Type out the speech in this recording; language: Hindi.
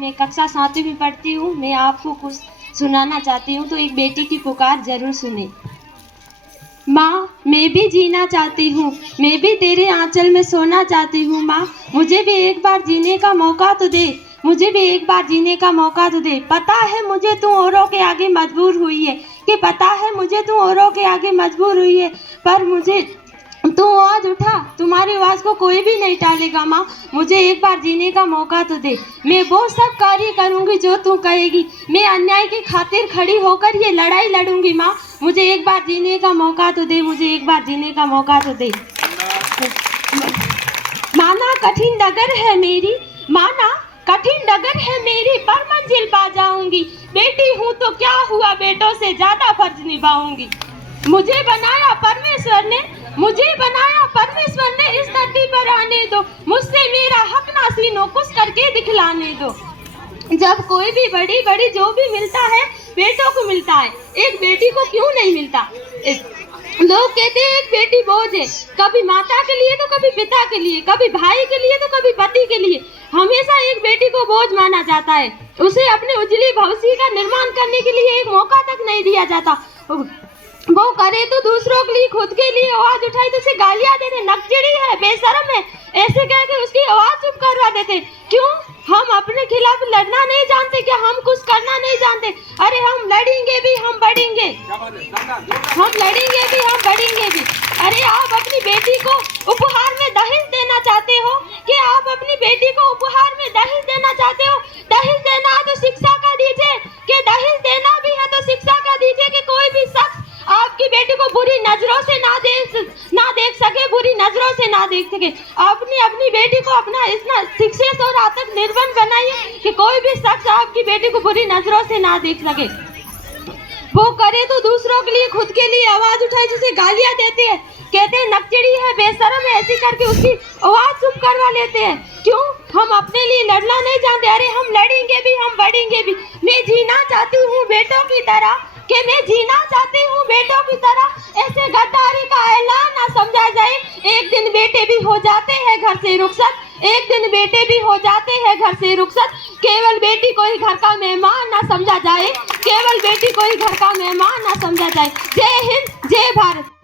मैं कक्षा 7वीं में पढ़ती हूँ। मैं आपको कुछ सुनाना चाहती हूँ, तो एक बेटी की पुकार जरूर सुने। माँ, मैं भी जीना चाहती हूँ, मैं भी तेरे आंचल में सोना चाहती हूँ। माँ, मुझे भी एक बार जीने का मौका तो दे, मुझे भी एक बार जीने का मौका तो दे। पता है मुझे तू औरों के आगे मजबूर हुई है, कि पता है मुझे तू औरों के आगे मजबूर हुई है, पर मुझे तू आवाज उठा, तुम्हारी आवाज को कोई भी नहीं टालेगा। माँ, मुझे एक बार जीने का मौका तो दे। मैं वो सब कार्य करूँगी जो तू कहेगी, मैं अन्याय की खातिर खड़ी होकर ये लड़ाई लड़ूंगी। माँ, मुझे एक बार जीने का मौका तो दे, मुझे एक बार जीने का मौका तो दे। माना कठिन डगर है मेरी, माना कठिन डगर है मेरी, पर मंजिल पा जाऊंगी। बेटी हूँ तो क्या हुआ, बेटों से ज्यादा फर्ज निभाऊंगी। मुझे बनाया परमेश्वर ने, मुझे बनाया परमेश्वर ने, इस धरती पर आने दो, मुझसे मेरा हक ना सीनो कुछ करके दिखलाने दो। जब कोई भी बड़ी बड़ी जो भी मिलता है बेटों को मिलता है, एक बेटी को क्यों नहीं मिलता? लोग कहते हैं एक बेटी बोझ है, कभी माता के लिए तो कभी पिता के लिए, कभी भाई के लिए तो कभी पति के लिए। हमेशा एक बेटी को बोझ माना जाता है, उसे अपने उज्जवल भविष्य का निर्माण करने के लिए एक मौका तक नहीं दिया जाता। वो करे तो दूसरों के लिए, खुद के लिए आवाज उठाई तो उसे गालियां देते, नकचड़ी है, बेशर्म है, ऐसे कह के उसकी आवाज चुप करवा देते। क्यों? हम अपने खिलाफ लड़ना नहीं जानते क्या? हम कुछ करना नहीं जानते? अरे हम लड़ेंगे भी, हम बढ़ेंगे, हम लड़ेंगे भी, हम बढ़ेंगे भी। अरे आप अपनी बेटी को उपहार में दहेज देना चाहते हो, कि आप अपनी बेटी को उपहार में दहेज देना चाहते हो? दहेज देना है तो शिक्षा का दीजिए, कि दहेज देना भी है तो शिक्षा का दीजिए, कि कोई भी शख्स आपकी बेटी को बुरी नजरों से ना देख सके, बुरी नजरों से ना देख सके। अपनी बेटी को अपना इतना शिक्षित और आतंक निर्भर बनाइए कि कोई भी शख्स आपकी बेटी को बुरी नजरों से ना देख सके। वो करे तो दूसरों के लिए, खुद के लिए आवाज उठाए जिसे गालियां देते हैं, कहते हैं नकचड़ी है, बेशर्म है, ऐसी करके उसकी आवाज चुप करवा लेते हैं। क्यों? हम अपने लिए लड़ना नहीं जानते। अरे हम लड़ेंगे भी, हम बढ़ेंगे भी। मैं जीना चाहती हूँ बेटों की तरह, कि मैं जीना चाहती हूँ बेटों की तरह। ऐसे गद्दारी का ऐलान ना समझा जाए। एक दिन बेटे भी हो जाते हैं घर से रुखसत, एक दिन बेटे भी हो जाते हैं घर से रुखसत। केवल बेटी को ही घर का मेहमान ना समझा जाए, केवल बेटी को ही घर का मेहमान ना समझा जाए। जय हिंद, जय भारत।